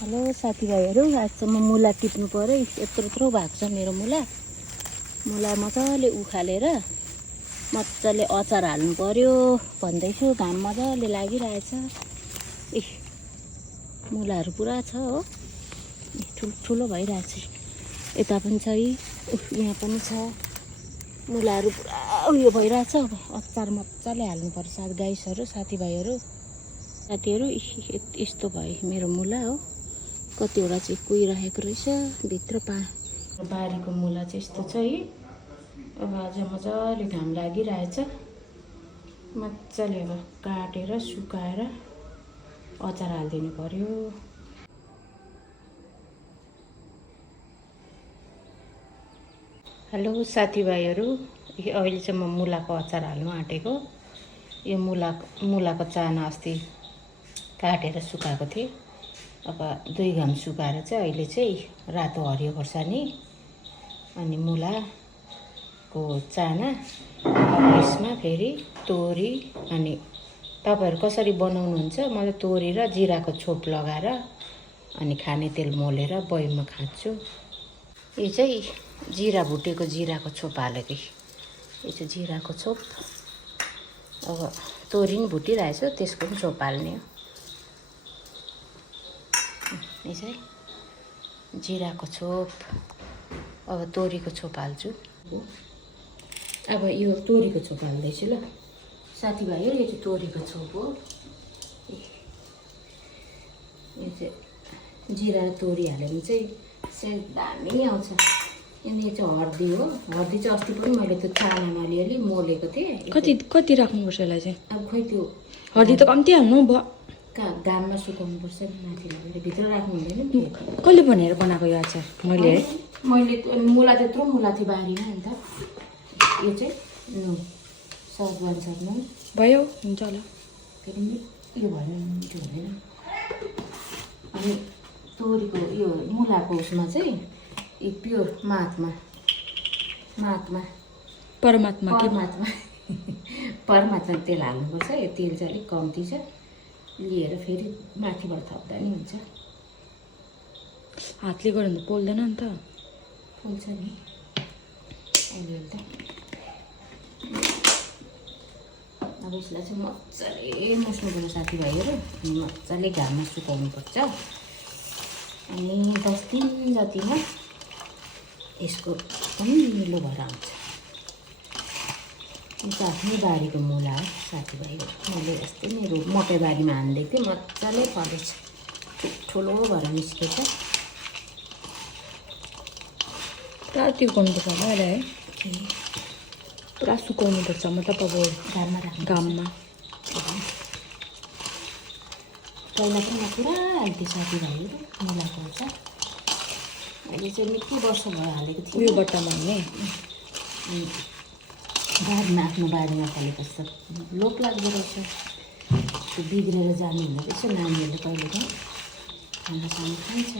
Hello साथीभाइहरू, आज चाहिँ म मुला टिप्नु पऱ्यो। यत्रो यत्रो भएको छ मेरो मुला मजाले उखालेर मजाले अचार हाल्नु पर्यो भन्दैछु। घाम मजाले लागिरहेछ। ए मुलाहरू पुरा छ हो, ठुलो भइरहेछ। यता पनि छ, यहाँ पनि छ। मुलाहरू पुरा उयो भइरहेछ। अचार मजाले हाल्नु पर्छ साथीभाइहरू। यस्तो भयो मेरो मुला हो। कतिवटा चाहिँ कुहिरहेको रहेछ भित्र बारीको मुला चाहिँ यस्तो छ है। अब आज मजाले घाम लागिरहेछ। मजाले अब काटेर सुकाएर अचार हालिदिनु पर्यो। हेलो साथीभाइहरू, अहिले चाहिँ म मुलाको अचार हाल्नु आँटेको। यो मुलाको चाना अस्ति काटेर सुकाएको थिएँ। अब 2 घाम सुकाएर चाहिँ अहिले चाहिँ रातो हरियो खोर्सानी अनि मुलाको चाना, यसमा फेरि तोरी। अनि तपाईँहरू कसरी बनाउनुहुन्छ? मैले तोरी र जिराको छोप लगाएर अनि खाने तेल मोलेर बयममा खान्छु। यो चाहिँ जिरा भुटेको जिराको छोप हालेको। यो चाहिँ जिराको छोप। अब तोरी पनि भुटिरहेछ, त्यसको पनि छोप हाल्ने हो। यो चाहिँ जिराको छोप। अब तोरीको छोप हाल्छु। अब यो तोरीको छोप हाल्दैछु ल साथीभाइहरू। यो चाहिँ तोरीको छोप हो। यो चाहिँ जिरा र तोरी हाल्यो भने चाहिँ दामी आउँछ। अनि यो चाहिँ हर्दी हो। हर्दी चाहिँ अस्ति पनि मैले त्यो चानामा अलिअलि मोलेको थिएँ। कति राख्नुपर्छ यसलाई चाहिँ? अब खोइ त्यो हर्दी त कम्ती हाल्नु भयो। घाममा सुकाउनुपर्छ नि, माथि लगेर भित्र राख्नु हुँदैन नि। कसले भनेर बनाएको यो अचार? मैले मुला त्यत्रो मुला थियो बारीमा। अन्त यो चाहिँ सक्नु भयो, हुन्छ होला। फेरि यो भन्नु मिठो हुँदैन। अनि तोरीको यो मुलाको उसमा चाहिँ यो प्योर महात्मा तेल हाल्नुपर्छ। यो तेल चाहिँ अलिक कम्ती छ, लिएर फेरि माथिबाट थप्दा नि हुन्छ। हातले गऱ्यो भने त पोल्दैन नि त? पोल्छ नि अलिअलि त। अब यसलाई चाहिँ मजाले मुस्नुपर्छ साथीभाइहरू। मजाले घाममा सुकाउनुपर्छ। अनि 10 दिन जतिमा यसको पनि निलो भएर आउँछ। यो चाहिँ आफ्नै बारीको मुला हो साथीभाइहरू। मैले यस्तै नै मकै बारीमा हानिदिएको थिएँ, मजाले फलेछ, ठुलो भएर निस्केछ। पुरा त्यो गर्नुपर्छ होला अहिले है, पुरा सुकाउनुपर्छ। मतलब अब घाममा राख्नु। घाममा पहिला पनि म पुरा हाल्थेँ साथीभाइहरू मुलाको अचार। अहिले चाहिँ निकै वर्ष भयो हालेको थिएँ। उयो बट्टामा हुने बारीमा, आफ्नो बारीमा फलेपछि त लोप लाग्दो रहेछ। त्यो बिग्रेर जानु हुँदो रहेछ। नानीहरूले कहिले पनि खानासाना खान्छ।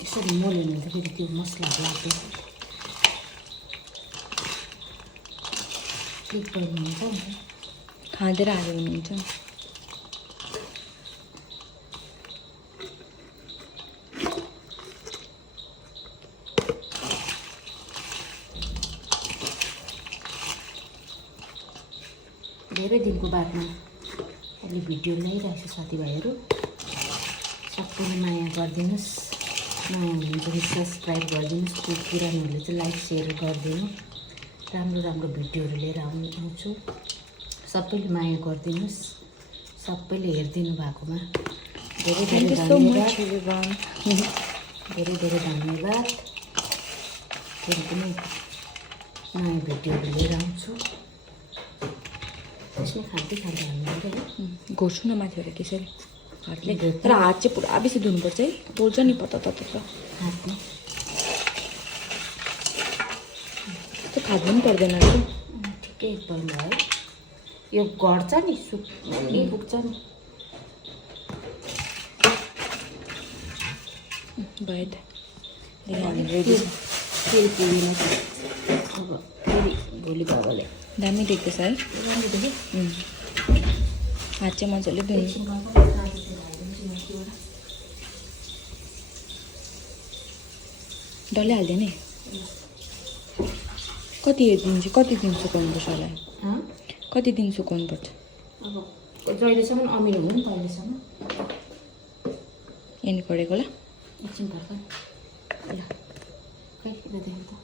यसरी मोल्यो भने त फेरि त्यो मसलाहरू लाग्दैन। के गर्नुहुन्छ नि खाँदेर हाल्यो भने हुन्छ। धेरै दिनको बादमा अहिले भिडियो ल्याइरहेको छु साथीभाइहरू। सबैले माया गरिदिनुहोस्। नयाँ हुनुहुन्छ भने सब्सक्राइब गरिदिनुहोस्। त्यो पुरानोहरूले चाहिँ लाइक सेयर गरिदिनु। राम्रो राम्रो भिडियोहरू लिएर आउँछु। सबैले माया गरिदिनुहोस्। सबैले हेरिदिनु भएकोमा धेरै धेरै धन्यवाद। धेरै धेरै धन्यवाद। फेरि पनि नयाँ भिडियोहरू लिएर आउँछु। यसमा खाँदै हाल्नु है। घोर्छु न माथिबाट त्यसरी हातले। तर हात चाहिँ पुरा बेसी धुनुपर्छ है, पोल्छ नि पत्ता हातमा। त्यो खाँद्नु पनि पर्दैन कि ठिकै एकपल्ट भयो। यो घट्छ नि, पुग्छ नि। भयो त। रेडी फेरि पुगेन अब फेरि भोलि बाबाले दामी देख्दैछ है राम्रो देखेँ हात चाहिँ मजाले धुनु डल्लै हाल्दैन नि कति दिन सुकाउनुपर्छ होला कति दिन सुकाउनुपर्छ अब जहिलेसम्म अमिलो हुनु नि तहिलेसम्म यहाँनिर परेको होला एकछिन पर्छ ल खै देखेँ त